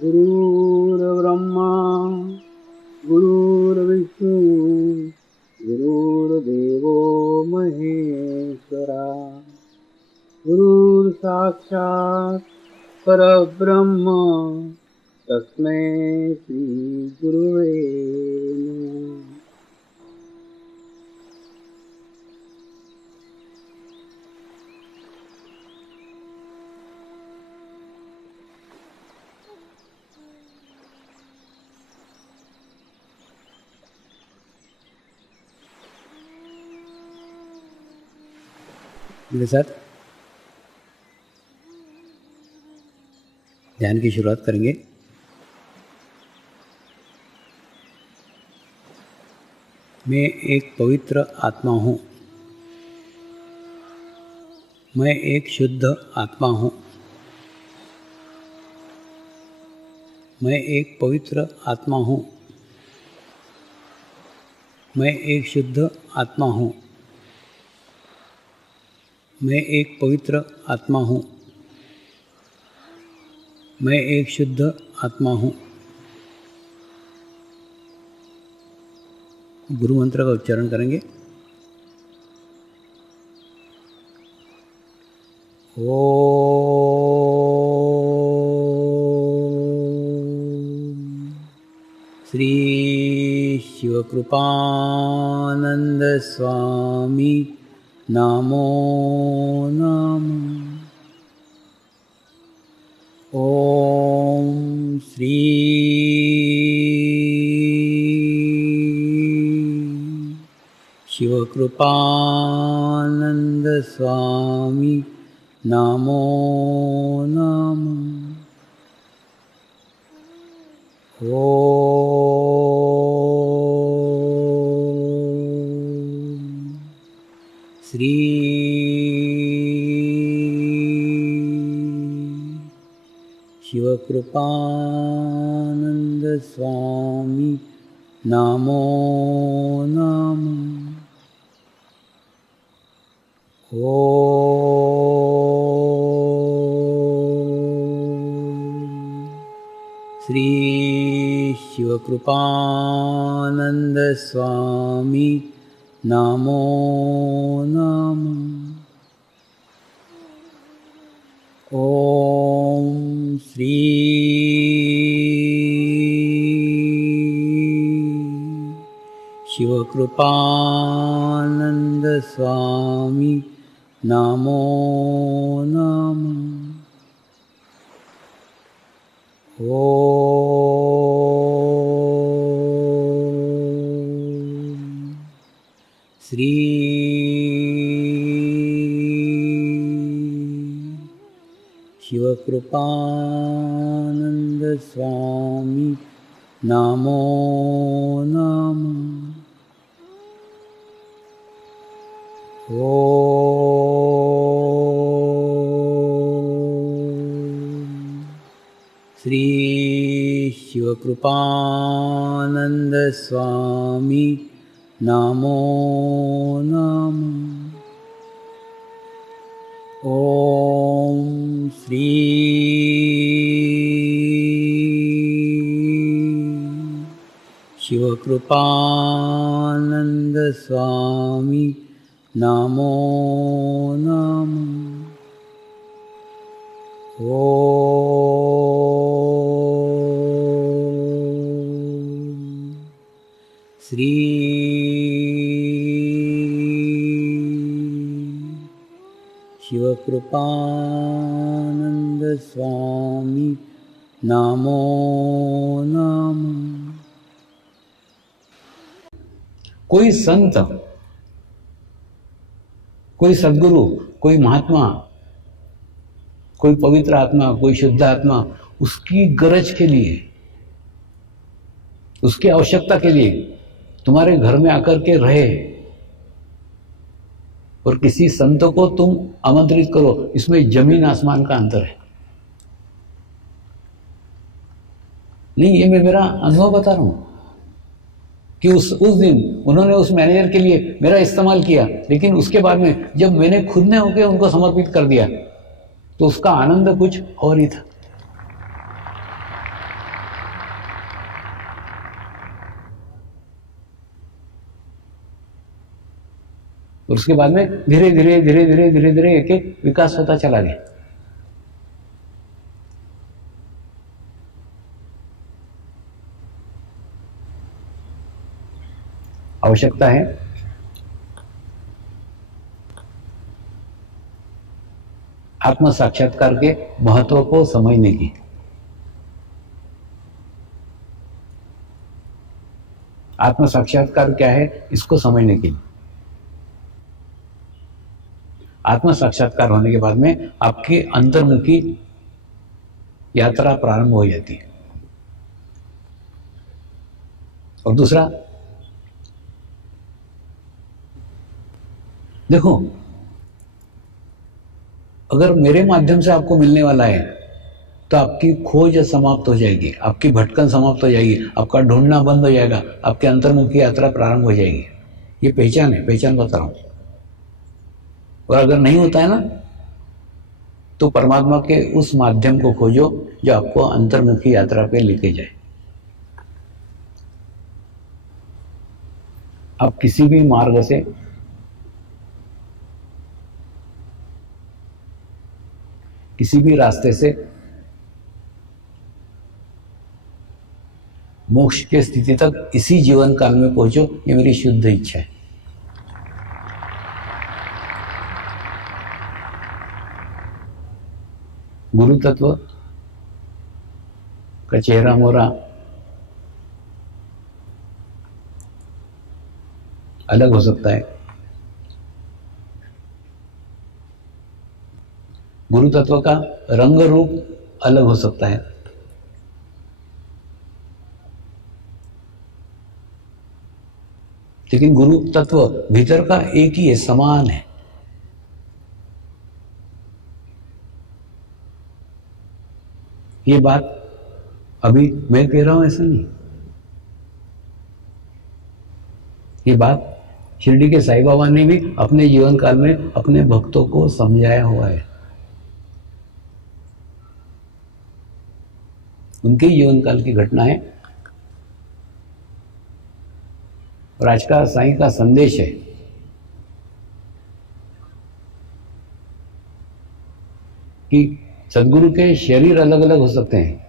गुरुर्ब्रह्मा गुरुर्विष्णु गुरुर्देवो महेश्वरा गुरुर्साक्षात् परब्रह्म तस्मै श्री गुरुवे नमः। मेरे साथ ध्यान की शुरुआत करेंगे। मैं एक पवित्र आत्मा हूँ। मैं एक शुद्ध आत्मा हूँ। मैं एक पवित्र आत्मा हूँ। मैं एक शुद्ध आत्मा हूँ। मैं एक पवित्र आत्मा हूँ। मैं एक शुद्ध आत्मा हूँ। गुरु मंत्र का उच्चारण करेंगे। ओम श्री शिवकृपानंद स्वामी नमो नमः। ओम श्री शिवकृपानंद स्वामी नमो नमः। ओम श्री शिवकृपानंद स्वामी नमो नमः। ओम श्री शिवकृपानंद स्वामी नमो नमः। ओम श्री शिवकृपानंद स्वामी नमो नमः। ओम श्री शिवकृपानंद स्वामी नमो नमः। ओम श्री शिवकृपानंद स्वामी नमो नमः। ओम श्री शिवकृपानंद स्वामी नमो नमः। ओम श्री शिवकृपानंद स्वामी नमो नमः। कोई संत, कोई सद्गुरु, कोई महात्मा, कोई पवित्र आत्मा, कोई शुद्ध आत्मा उसकी गरज के लिए, उसकी आवश्यकता के लिए तुम्हारे घर में आकर के रहे और किसी संत को तुम आमंत्रित करो, इसमें जमीन आसमान का अंतर है। नहीं, ये मैं मेरा अनुभव बता रहा हूं कि उस दिन उन्होंने उस मैनेजर के लिए मेरा इस्तेमाल किया, लेकिन उसके बाद में जब मैंने खुद ने होकर उनको समर्पित कर दिया तो उसका आनंद कुछ और ही था। और उसके बाद में धीरे धीरे धीरे धीरे धीरे धीरे एक एक विकास होता चला गया। आवश्यकता है आत्म साक्षात्कार के महत्व को समझने की। आत्म साक्षात्कार क्या है इसको समझने के लिए। आत्म साक्षात्कार होने के बाद में आपकी अंतर्मुखी यात्रा प्रारंभ हो जाती है। और दूसरा, देखो, अगर मेरे माध्यम से आपको मिलने वाला है तो आपकी खोज समाप्त हो जाएगी, आपकी भटकन समाप्त हो जाएगी, आपका ढूंढना बंद हो जाएगा, आपके अंतर्मुखी यात्रा प्रारंभ हो जाएगी। ये पहचान है, पहचान बता रहा हूं। और अगर नहीं होता है ना, तो परमात्मा के उस माध्यम को खोजो जो आपको अंतर्मुखी यात्रा पे लेके जाए। आप किसी भी मार्ग से किसी भी रास्ते से मोक्ष के स्थिति तक इसी जीवन काल में पहुंचो, ये मेरी शुद्ध इच्छा है। गुरु तत्व का चेहरा मोहरा अलग हो सकता है, गुरु तत्व का रंग रूप अलग हो सकता है, लेकिन गुरु तत्व भीतर का एक ही है, समान है। ये बात अभी मैं कह रहा हूं ऐसा नहीं, ये बात शिरडी के साईं बाबा ने भी अपने जीवन काल में अपने भक्तों को समझाया हुआ है। उनके जीवन काल की घटना है और आज का साईं का संदेश है कि सदगुरु के शरीर अलग अलग हो सकते हैं,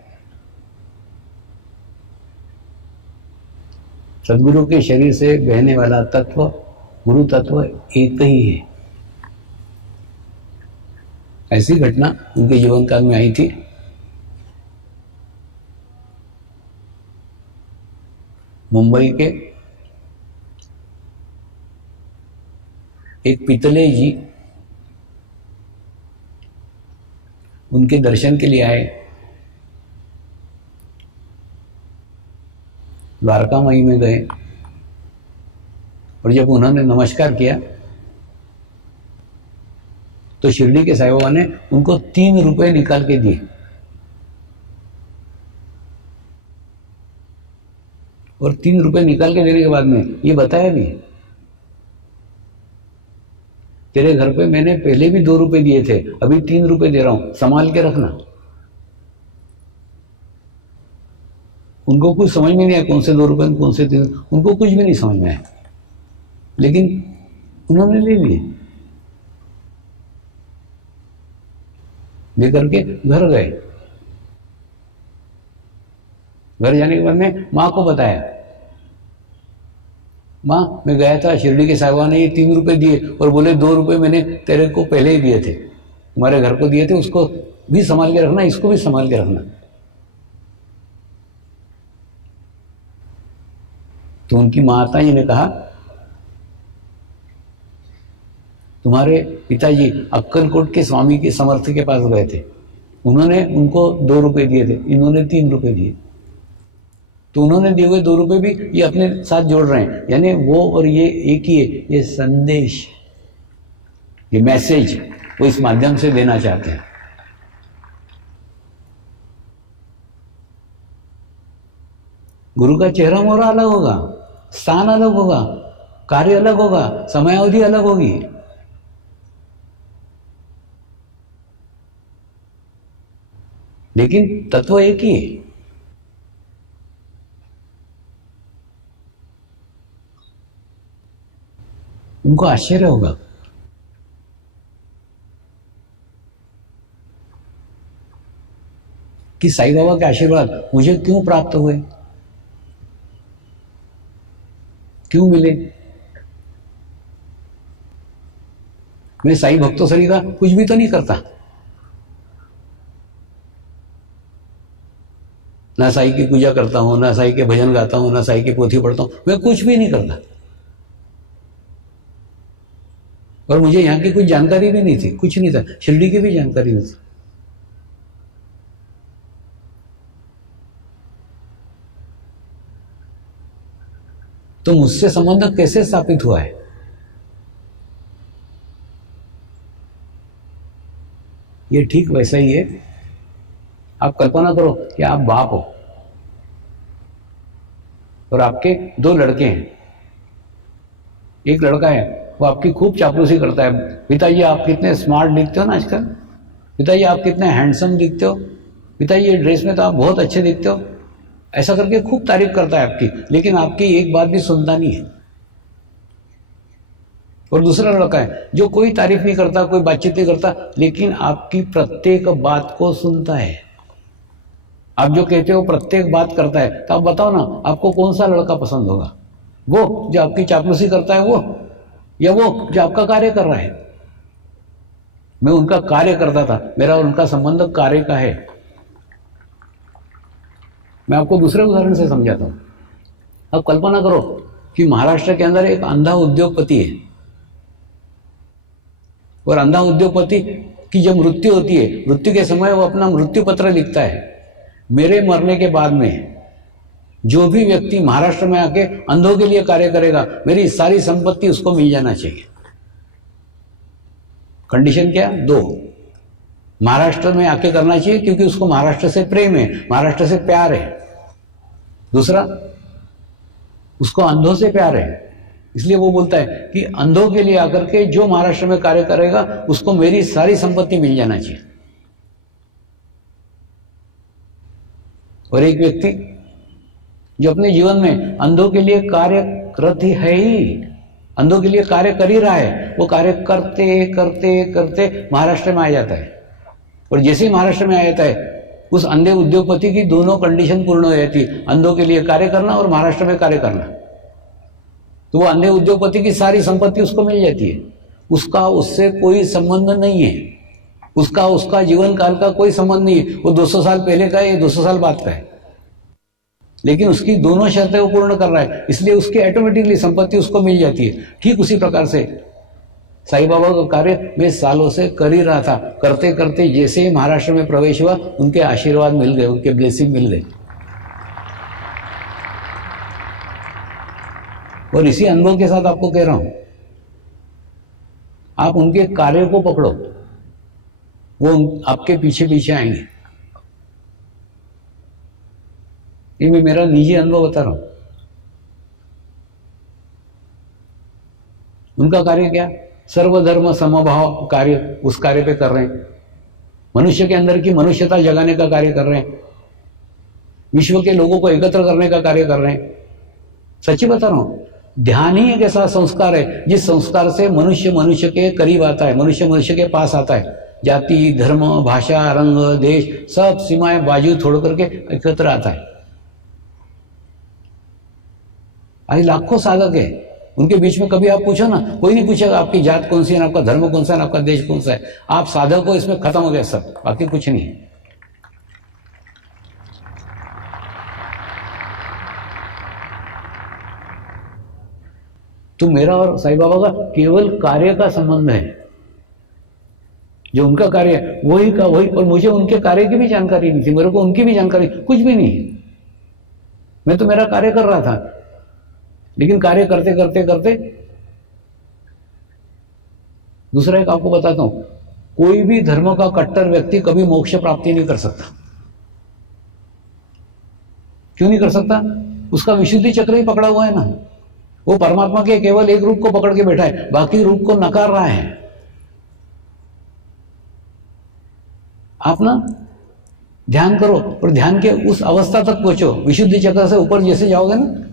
सदगुरु के शरीर से बहने वाला तत्व गुरु तत्व एक ही है। ऐसी घटना उनके जीवन काल में आई थी। मुंबई के एक पितले जी उनके दर्शन के लिए आए। द्वारका माई में गए और जब उन्होंने नमस्कार किया तो शिरडी के साईं बाबा ने उनको 3 रुपए निकाल के दिए और 3 रुपए निकाल के देने के बाद में ये बताया भी, तेरे घर पे मैंने पहले भी 2 रुपए दिए थे, अभी 3 रुपए दे रहा हूं, संभाल के रखना। उनको कुछ समझ में नहीं आया कौन से 2 रुपए कौन से 3, उनको कुछ भी नहीं समझ में आया, लेकिन उन्होंने ले लिए, लेकर के घर गए। घर जाने के बाद में माँ को बताया, माँ मैं गया था, शिरडी के साईं बाबा ने ये 3 रुपए दिए और बोले 2 रुपए मैंने तेरे को पहले ही दिए थे, तुम्हारे घर को दिए थे, उसको भी संभाल के रखना, इसको भी संभाल के रखना। तो उनकी माता जी ने कहा, तुम्हारे पिताजी अक्कलकोट के स्वामी के समर्थ के पास गए थे, उन्होंने उनको 2 रुपए दिए थे, इन्होंने 3 रुपए दिए, तो उन्होंने दिए हुए 2 रुपए भी ये अपने साथ जोड़ रहे हैं, यानी वो और ये एक ही है। ये संदेश, ये मैसेज वो इस माध्यम से देना चाहते हैं। गुरु का चेहरा मोहरा अलग होगा, स्थान अलग होगा, कार्य अलग होगा, समयावधि अलग होगी, लेकिन तत्व एक ही है। उनको आश्चर्य होगा कि साईं बाबा के आशीर्वाद मुझे क्यों प्राप्त हुए, क्यों मिले। मैं साईं भक्तों सरिता कुछ भी तो नहीं करता, ना साईं की पूजा करता हूं, ना साईं के भजन गाता हूं, ना साईं की पोथी पढ़ता हूं, मैं कुछ भी नहीं करता। और मुझे यहाँ की कुछ जानकारी भी नहीं थी, कुछ नहीं था, शिरडी की भी जानकारी नहीं थी। तो मुझसे संबंध कैसे स्थापित हुआ है? ये ठीक वैसा ही है। आप कल्पना करो कि आप बाप हो और आपके दो लड़के हैं। एक लड़का है, वो आपकी खूब चापलूसी करता है, पिताजी आप कितने स्मार्ट दिखते हो ना आजकल, पिताजी आप कितने हैंडसम दिखते हो, पिताजी ये ड्रेस में तो आप बहुत अच्छे दिखते हो, ऐसा करके खूब तारीफ करता है आपकी, लेकिन आपकी एक बात भी सुनता नहीं है। और दूसरा लड़का है जो कोई तारीफ नहीं करता, कोई बातचीत नहीं करता, लेकिन आपकी प्रत्येक बात को सुनता है। आप जो कहते हो प्रत्येक बात करता है। तो आप बताओ ना, आपको कौन सा लड़का पसंद होगा? वो जो आपकी चापलूसी करता है वो, या वो जो आपका कार्य कर रहा है? मैं उनका कार्य करता था, मेरा उनका संबंध कार्य का है। मैं आपको दूसरे उदाहरण से समझाता हूं। अब कल्पना करो कि महाराष्ट्र के अंदर एक अंधा उद्योगपति है, और अंधा उद्योगपति की जब मृत्यु होती है, मृत्यु के समय वो अपना मृत्यु पत्र लिखता है, मेरे मरने के बाद में जो भी व्यक्ति महाराष्ट्र में आके अंधों के लिए कार्य करेगा, मेरी सारी संपत्ति उसको मिल जाना चाहिए। कंडीशन क्या? दो, महाराष्ट्र में आके करना चाहिए क्योंकि उसको महाराष्ट्र से प्रेम है, महाराष्ट्र से प्यार है। दूसरा, उसको अंधों से प्यार है, इसलिए वो बोलता है कि अंधों के लिए आकर के जो महाराष्ट्र में कार्य करेगा उसको मेरी सारी संपत्ति मिल जाना चाहिए। और एक व्यक्ति जो अपने जीवन में अंधों के लिए कार्यरत ही है ही, अंधों के लिए कार्य कर ही रहा है, वो कार्य करते करते करते महाराष्ट्र में आ जाता है। और जैसे ही महाराष्ट्र में आ जाता है, उस अंधे उद्योगपति की दोनों कंडीशन पूर्ण हो जाती है, अंधों के लिए कार्य करना और महाराष्ट्र में कार्य करना। तो वो अंधे उद्योगपति की सारी संपत्ति उसको मिल जाती है, उसका उससे कोई संबंध नहीं है, उसका जीवन काल का कोई संबंध नहीं है। वो 200 साल पहले का है, 200 साल बाद का है, लेकिन उसकी दोनों शर्तें वो पूर्ण कर रहा है, इसलिए उसकी ऑटोमेटिकली संपत्ति उसको मिल जाती है। ठीक उसी प्रकार से साईं बाबा का कार्य मैं सालों से कर ही रहा था, करते करते जैसे ही महाराष्ट्र में प्रवेश हुआ, उनके आशीर्वाद मिल गए, उनके ब्लेसिंग मिल गए। और इसी अनुभव के साथ आपको कह रहा हूं, आप उनके कार्य को पकड़ो, वो आपके पीछे पीछे आएंगे। ये मैं मेरा निजी अनुभव बता रहा हूं। उनका कार्य क्या? सर्वधर्म समभाव कार्य, उस कार्य पे कर रहे हैं। मनुष्य के अंदर की मनुष्यता जगाने का कार्य कर रहे हैं, विश्व के लोगों को एकत्र करने का कार्य कर रहे हैं। सच्ची बता रहा हूं, ध्यान ही एक ऐसा संस्कार है जिस संस्कार से मनुष्य मनुष्य के करीब आता है, मनुष्य मनुष्य के पास आता है। जाति, धर्म, भाषा, रंग, देश, सब सीमाएं बाजू छोड़ करके एकत्र आता है। आज लाखों साधक है, उनके बीच में कभी आप पूछो ना, कोई नहीं पूछेगा आपकी जात कौन सी है, आपका धर्म कौन सा है, आपका देश कौन सा है। आप साधक हो, इसमें खत्म हो गया सब, बाकी कुछ नहीं है। तो मेरा और साईं बाबा का केवल कार्य का संबंध है, जो उनका कार्य है वही का वही। और मुझे उनके कार्य की भी जानकारी नहीं थी, मेरे को उनकी भी जानकारी कुछ भी नहीं। मैं तो मेरा कार्य कर रहा था, लेकिन कार्य करते करते करते, दूसरा एक आपको बताता हूं, कोई भी धर्म का कट्टर व्यक्ति कभी मोक्ष प्राप्ति नहीं कर सकता। क्यों नहीं कर सकता? उसका विशुद्धि चक्र ही पकड़ा हुआ है ना। वो परमात्मा के केवल एक रूप को पकड़ के बैठा है, बाकी रूप को नकार रहा है। आप ना ध्यान करो और ध्यान के उस अवस्था तक पहुंचो, विशुद्धि चक्र से ऊपर जैसे जाओगे ना,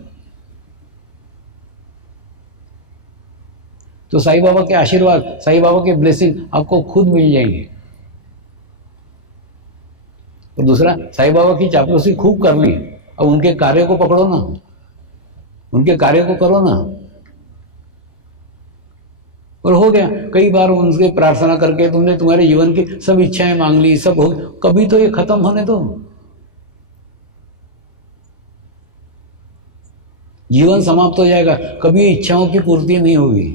तो साईं बाबा के आशीर्वाद, साईं बाबा के ब्लेसिंग आपको खुद मिल जाएंगे। और दूसरा, साईं बाबा की चापलूसी खूब कर ली, अब उनके कार्य को पकड़ो ना, उनके कार्य को करो ना। और हो गया, कई बार उनसे प्रार्थना करके तुमने तुम्हारे जीवन की सब इच्छाएं मांग ली, सब हो, कभी तो ये खत्म होने दो। जीवन समाप्त हो जाएगा, कभी इच्छाओं की पूर्ति नहीं होगी।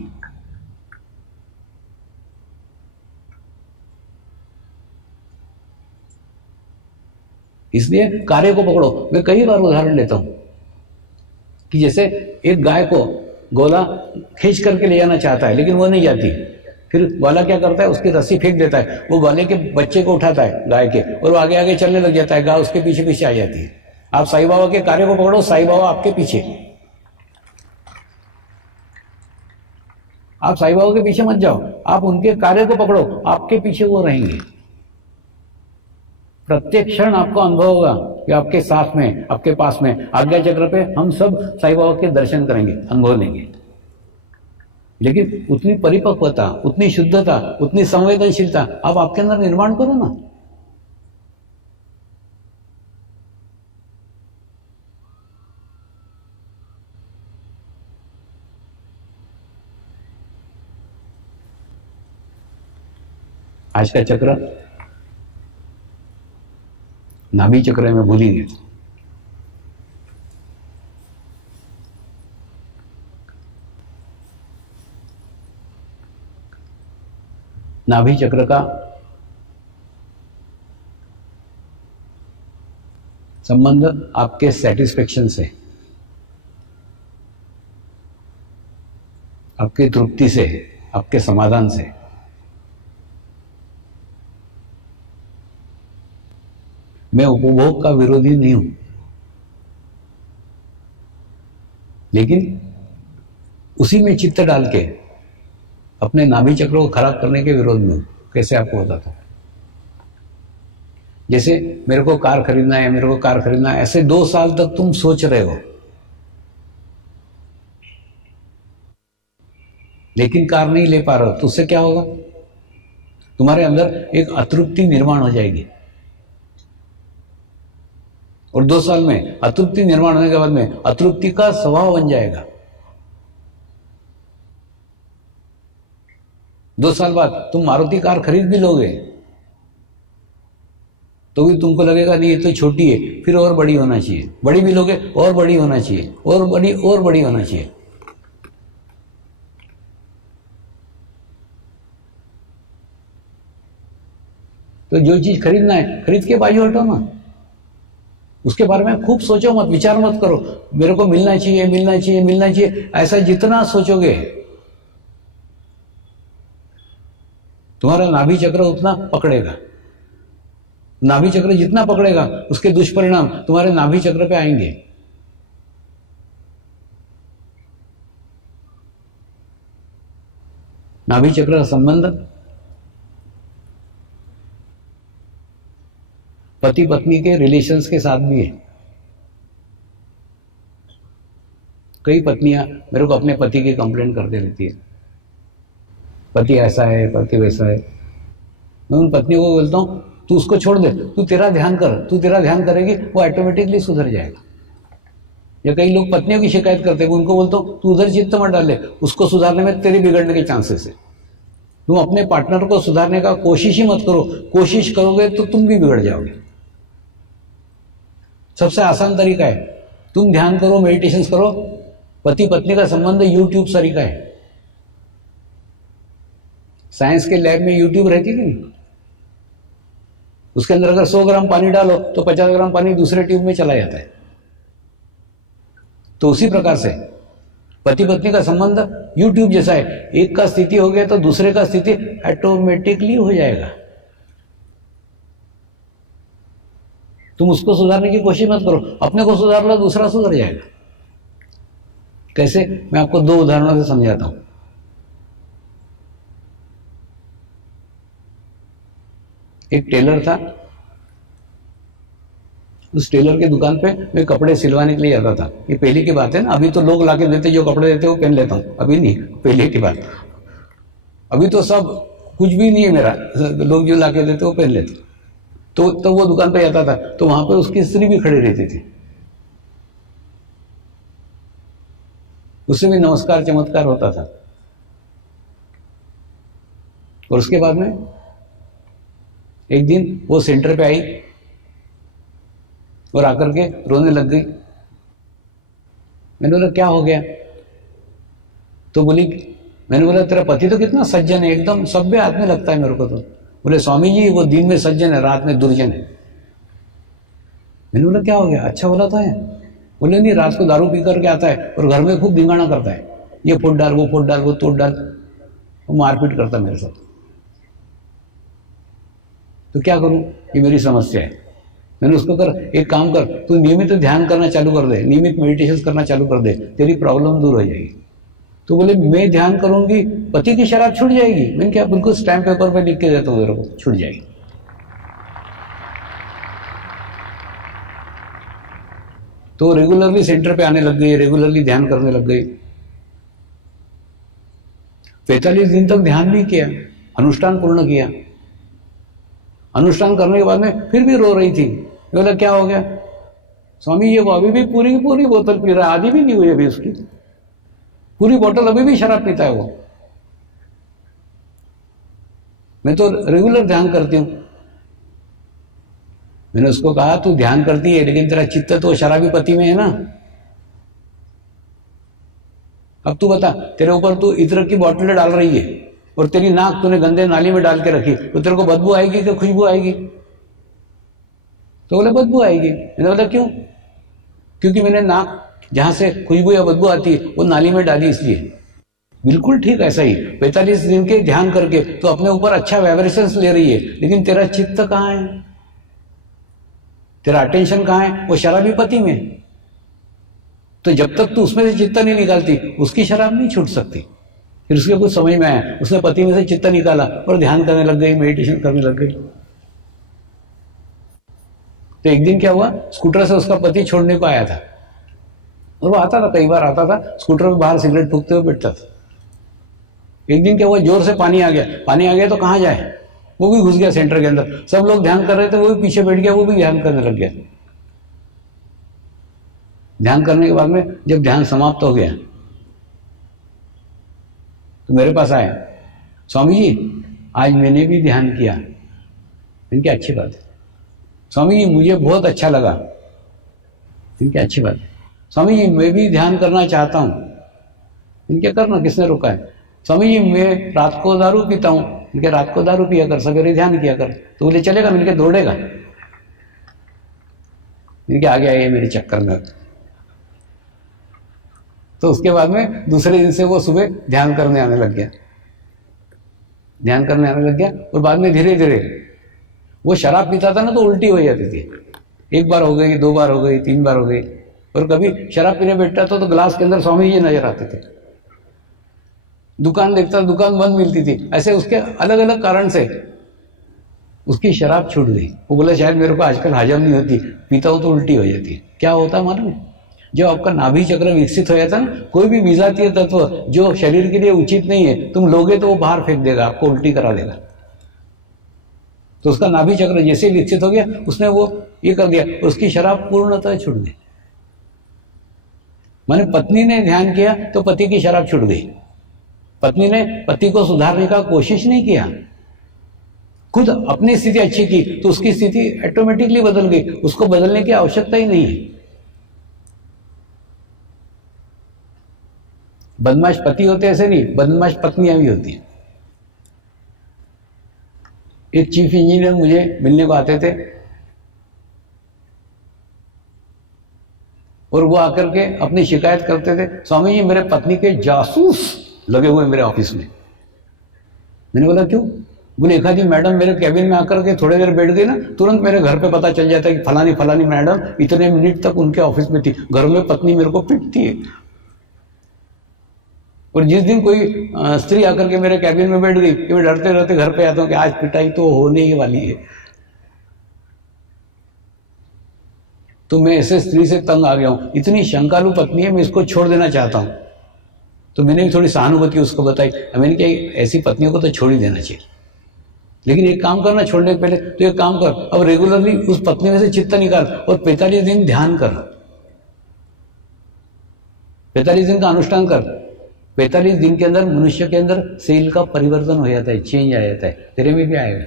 इसलिए कार्य को पकड़ो। मैं कई बार उदाहरण लेता हूं कि जैसे एक गाय को गोला खींच करके ले जाना चाहता है, लेकिन वो नहीं जाती, फिर ग्वाला क्या करता है, उसकी रस्सी फेंक देता है, वो ग्वाले के बच्चे को उठाता है गाय के, और वो आगे आगे चलने लग जाता है, गाय उसके पीछे पीछे आ जाती है। आप साईं बाबा के कार्य को पकड़ो, साईं बाबा आपके पीछे। आप साईं बाबा के पीछे मत जाओ, आप उनके कार्य को पकड़ो, आपके पीछे वो रहेंगे। प्रत्येक क्षण आपको अनुभव होगा कि आपके साथ में, आपके पास में, आज्ञा चक्र पे हम सब साईं बाबा के दर्शन करेंगे, अनुभव लेंगे। लेकिन उतनी परिपक्वता, उतनी शुद्धता, उतनी संवेदनशीलता आप आपके अंदर निर्माण करो ना। आज का चक्र नाभि चक्र में भूल ही गए। नाभि चक्र का संबंध आपके सेटिस्फेक्शन से, आपकी तृप्ति से, आपके समाधान से। मैं उपभोग का विरोधी नहीं हूं, लेकिन उसी में चित्त डाल के अपने नाभि चक्र को खराब करने के विरोध में हूं। कैसे आपको बताता हूं। जैसे मेरे को कार खरीदना है, मेरे को कार खरीदना है, ऐसे 2 साल तक तुम सोच रहे हो, लेकिन कार नहीं ले पा रहे हो, तो उससे क्या होगा, तुम्हारे अंदर एक अतृप्ति निर्माण हो जाएगी। और 2 साल में अतृप्ति निर्माण होने के बाद में अतृप्ति का स्वभाव बन जाएगा। 2 साल बाद तुम मारुति कार खरीद भी लोगे तो भी तुमको लगेगा नहीं, ये तो छोटी है, फिर और बड़ी होना चाहिए। बड़ी भी लोगे, और बड़ी होना चाहिए, और बड़ी होना चाहिए। तो जो चीज खरीदना है, खरीद के बाजू हटो ना। उसके बारे में खूब सोचो मत, विचार मत करो, मेरे को मिलना चाहिए, मिलना चाहिए, मिलना चाहिए। ऐसा जितना सोचोगे तुम्हारा नाभि चक्र उतना पकड़ेगा। नाभि चक्र जितना पकड़ेगा उसके दुष्परिणाम तुम्हारे नाभि चक्र पे आएंगे। नाभि चक्र का संबंध पति पत्नी के रिलेशंस के साथ भी है। कई पत्नियां मेरे को अपने पति की कंप्लेंट करते रहती है, पति ऐसा है, पति वैसा है। मैं उन पत्नियों को बोलता हूं, तू उसको छोड़ दे, तू तेरा ध्यान कर, तू तेरा ध्यान करेगी, वो ऑटोमेटिकली सुधर जाएगा। या कई लोग पत्नियों की शिकायत करते हैं, उनको बोलता हूं तू उधर चित्त मत डाले, उसको सुधारने में तेरे बिगड़ने के चांसेस है। तुम अपने पार्टनर को सुधारने का कोशिश ही मत करो, कोशिश करोगे तो तुम भी बिगड़ जाओगे। सबसे आसान तरीका है, तुम ध्यान करो, मेडिटेशन करो। पति पत्नी का संबंध यूट्यूब तरीका है। साइंस के लैब में यूट्यूब रहती कि नहीं, उसके अंदर अगर 100 ग्राम पानी डालो तो 50 ग्राम पानी दूसरे ट्यूब में चला जाता है। तो उसी प्रकार से पति पत्नी का संबंध यूट्यूब जैसा है। एक का स्थिति हो गया तो दूसरे का स्थिति ऑटोमेटिकली हो जाएगा। तुम उसको सुधारने की कोशिश मत करो, अपने को सुधार लो, दूसरा सुधर जाएगा। कैसे, मैं आपको 2 उदाहरणों से समझाता हूं। एक टेलर था, उस टेलर की दुकान पे मैं कपड़े सिलवाने के लिए जाता था। ये पहले की बात है ना, अभी तो लोग लाके देते, जो कपड़े देते वो पहन लेता हूं, अभी नहीं, पहले की बात। अभी तो सब कुछ भी नहीं है मेरा, लोग जो ला के देते वो पहन लेते। तो वो दुकान पे जाता था तो वहां पे उसकी स्त्री भी खड़ी रहती थी, उससे भी नमस्कार चमत्कार होता था। और उसके बाद में एक दिन वो सेंटर पे आई और आकर के रोने लग गई। मैंने बोला क्या हो गया? तो बोली, मैंने बोला तेरा पति तो कितना सज्जन है, एकदम सभ्य आदमी लगता है मेरे को। तो बोले स्वामी जी वो दिन में सज्जन है, रात में दुर्जन है। मैंने बोला क्या हो गया? अच्छा बोला था है? बोले नहीं, रात को दारू पी करके आता है और घर में खूब धिंगाना करता है, ये फोड़ डाल, वो फोड़ डाल, वो तोड़ डाल, वो मारपीट करता है मेरे साथ। तो क्या करूं, ये मेरी समस्या है। मैंने उसको कर, एक काम कर, तू नियमित ध्यान करना चालू कर दे, नियमित मेडिटेशन करना चालू कर दे, तेरी प्रॉब्लम दूर हो जाएगी। तो बोले मैं ध्यान करूंगी पति की शराब छूट जाएगी। मैंने क्या, बिल्कुल स्टैम्प पेपर पे लिख के देता हूँ तेरे को, छूट जाएगी। तो रेगुलरली सेंटर पे आने लग गई, रेगुलरली ध्यान करने लग गई। 45 दिन तक ध्यान भी किया, अनुष्ठान पूर्ण किया। अनुष्ठान करने के बाद में फिर भी रो रही थी। बोला क्या हो गया? स्वामी ये वो अभी भी पूरी की पूरी बोतल पी रहा है, आधी भी नहीं हुई अभी उसकी, पूरी बोतल अभी भी शराब पीता है वो। मैं तो रेगुलर ध्यान करती हूँ। मैंने उसको कहा तू ध्यान करती है लेकिन तेरा चित्त तो शराबी पति में है ना। अब तू बता, तेरे ऊपर तू इत्र की बोतलें डाल रही है और तेरी नाक तूने गंदे नाली में डाल के रखी, तो तेरे को बदबू आएगी कि खुशबू आएगी? तो बोले बदबू आएगी। मैंने बोला क्यों? क्योंकि मैंने नाक जहां से खुशबू या बदबू आती है वो नाली में डाली इसलिए। बिल्कुल ठीक ऐसा ही 45 दिन के ध्यान करके तो अपने ऊपर अच्छा वाइब्रेशंस ले रही है, लेकिन तेरा चित्त कहाँ है, तेरा अटेंशन कहाँ है? वो शराबी पति में। तो जब तक तू उसमें से चित्त नहीं निकालती उसकी शराब नहीं छूट सकती। फिर उसके कुछ समझ में आया, उसने पति में से चित्त निकाला और ध्यान करने लग गई, मेडिटेशन करने लग गई। तो एक दिन क्या हुआ, स्कूटर से उसका पति छोड़ने को आया था और वो आता था, कई बार आता था, स्कूटर में बाहर सिगरेट फूकते हुए बैठता था। एक दिन क्या हुआ, जोर से पानी आ गया। पानी आ गया तो कहाँ जाए, वो भी घुस गया सेंटर के अंदर। सब लोग ध्यान कर रहे थे, वो भी पीछे बैठ गया, वो भी ध्यान करने लग गया। ध्यान करने के बाद में जब ध्यान समाप्त हो गया तो मेरे पास आया, स्वामी जी आज मैंने भी ध्यान किया। इनकी अच्छी बात है। स्वामी जी मुझे बहुत अच्छा लगा। इनकी अच्छी बात है। स्वामी जी मैं भी ध्यान करना चाहता हूँ। इनके करना, किसने रोका है? स्वामी जी मैं रात को दारू पीता हूँ। इनके रात को दारू पिया कर, सवेरे ध्यान किया कर। तो बोले चलेगा, मिलके दौड़ेगा। इनके आगे आए मेरे चक्कर में। तो उसके बाद में दूसरे दिन से वो सुबह ध्यान करने आने लग गया, ध्यान करने आने लग गया। और बाद में धीरे धीरे वो शराब पीता था ना तो उल्टी हो जाती थी। एक बार हो गई, 2 बार हो गई, 3 बार हो गई। और कभी शराब पीने बैठता तो ग्लास के अंदर स्वामी जी नजर आते थे। दुकान देखता, दुकान बंद मिलती थी। ऐसे उसके अलग अलग कारण से उसकी शराब छूट गई। वो बोला शायद मेरे को आजकल हजम नहीं होती, पीता हूं तो उल्टी हो जाती है। क्या होता है मालूम है? जब आपका नाभि चक्र विकसित हो जाता है ना, कोई भी विजातीय तत्व जो शरीर के लिए उचित नहीं है तुम लोगे तो वो बाहर फेंक देगा, आपको उल्टी करा देगा। तो उसका नाभि चक्र जैसे विकसित हो गया, उसने वो ये कर दिया, उसकी शराब पूर्णतः छूट गई। माने पत्नी ने ध्यान किया तो पति की शराब छूट गई। पत्नी ने पति को सुधारने का कोशिश नहीं किया, खुद अपनी स्थिति अच्छी की तो उसकी स्थिति ऑटोमेटिकली बदल गई। उसको बदलने की आवश्यकता ही नहीं है। बदमाश पति होते ऐसे नहीं, बदमाश पत्नियां भी होती हैं। एक चीफ इंजीनियर मुझे मिलने को आते थे और वो आकर के अपनी शिकायत करते थे, स्वामी जी मेरे पत्नी के जासूस लगे हुए मेरे ऑफिस में। मैंने बोला क्यों? बोले एक आधी मैडम मेरे कैबिन में आकर के थोड़ी देर बैठ गई ना, तुरंत मेरे घर पे पता चल जाता है कि फलानी फलानी मैडम इतने मिनट तक उनके ऑफिस में थी। घर में पत्नी मेरे को पिटती है। और जिस दिन कोई स्त्री आकर के मेरे कैबिन में बैठ गई कि मैं डरते डरते घर पे आता हूँ कि आज पिटाई तो होने ही वाली है। तो मैं ऐसे स्त्री से तंग आ गया हूँ, इतनी शंकालु पत्नी है, मैं इसको छोड़ देना चाहता हूँ। तो मैंने भी थोड़ी सहानुभूति उसको बताई। मैंने कहा ऐसी पत्नियों को तो छोड़ ही देना चाहिए, लेकिन एक काम करना छोड़ने के पहले तो एक काम कर, अब रेगुलरली उस पत्नी में से चित्त निकाल और 45 दिन ध्यान कर, 45 दिन का अनुष्ठान कर। 45 दिन के अंदर मनुष्य के अंदर सेल का परिवर्तन हो जाता है, चेंज आ जाता है, तेरे में भी आएगा।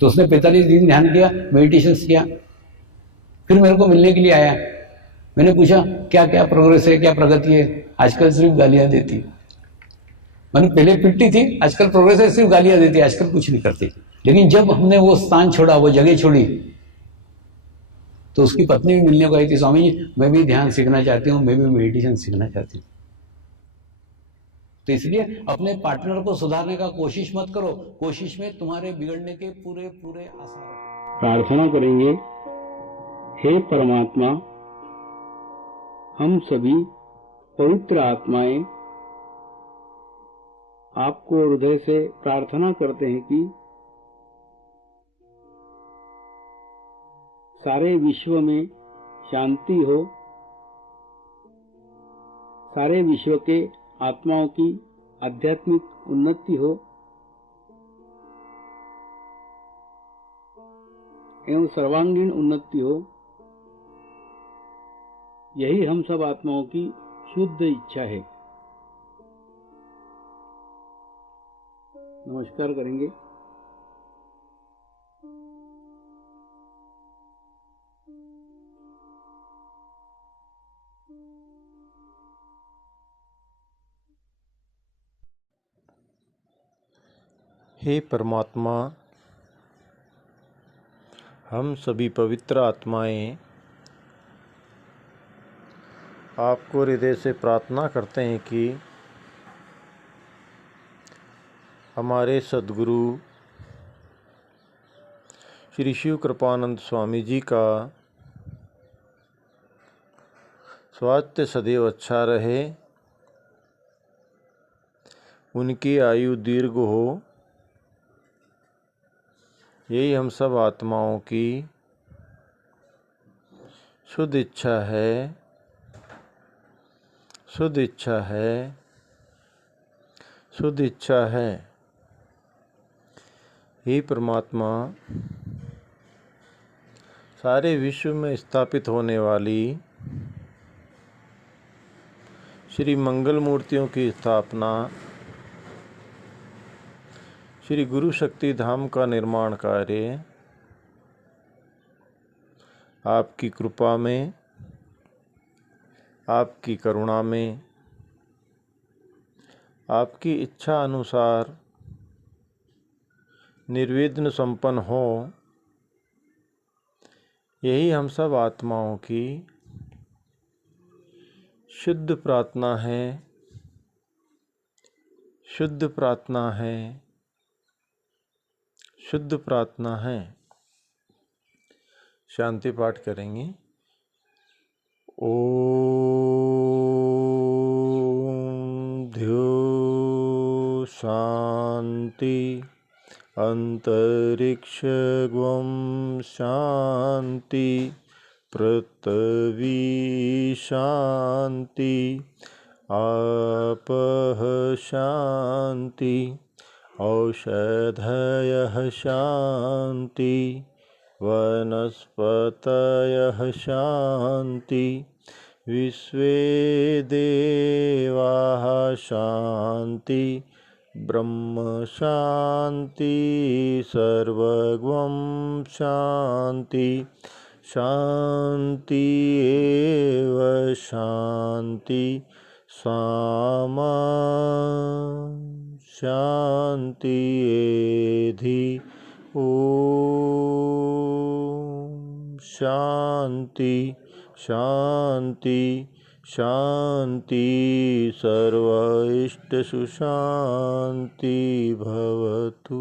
तो उसने 45 दिन ध्यान किया, मेडिटेशन किया, फिर मेरे को मिलने के लिए आया। मैंने पूछा क्या क्या प्रोग्रेस है, क्या प्रगति है? आजकल सिर्फ गालियां देती। मैंने पहले पिटती थी, आजकल प्रोग्रेस है, सिर्फ गालियां देती, आजकल कुछ नहीं करती। लेकिन जब हमने वो स्थान छोड़ा, वो जगह छोड़ी, तो उसकी पत्नी भी मिलने को आई थी, स्वामी जी मैं भी ध्यान सीखना चाहती हूँ, मैं भी मेडिटेशन सीखना चाहती हूँ। तो इसलिए अपने पार्टनर को सुधारने का कोशिश मत करो, कोशिश में तुम्हारे बिगड़ने के पूरे पूरे आसार। प्रार्थना करेंगे, हे परमात्मा, हम सभी पवित्र आत्माएं आपको हृदय से प्रार्थना करते हैं कि सारे विश्व में शांति हो, सारे विश्व के आत्माओं की आध्यात्मिक उन्नति हो एवं सर्वांगीण उन्नति हो। यही हम सब आत्माओं की शुद्ध इच्छा है। नमस्कार करेंगे। हे परमात्मा, हम सभी पवित्र आत्माएं आपको हृदय से प्रार्थना करते हैं कि हमारे सद्गुरु श्री शिव कृपानंद स्वामी जी का स्वास्थ्य सदैव अच्छा रहे, उनकी आयु दीर्घ हो, यही हम सब आत्माओं की शुद्ध इच्छा है, शुद्ध इच्छा है, शुद्ध इच्छा है। हे परमात्मा, सारे विश्व में स्थापित होने वाली श्री मंगल मूर्तियों की स्थापना, श्री गुरु शक्ति धाम का निर्माण कार्य आपकी कृपा में, आपकी करुणा में, आपकी इच्छा अनुसार निर्विघ्न संपन्न हो, यही हम सब आत्माओं की शुद्ध प्रार्थना है, शुद्ध प्रार्थना है, शुद्ध प्रार्थना है। शांति पाठ करेंगे। ओम ध्यो शांति अंतरिक्ष ग्वम शांति पृथ्वी शांति आपः शांति औषधयः शांति वनस्पतयः शांति विश्वे देवाः शांति ब्रह्म शांति सर्वगं शांति शांति एव शांति सामा शांति एधि ओम शांति शांति शांति सर्व इष्ट सुशांति भवतु।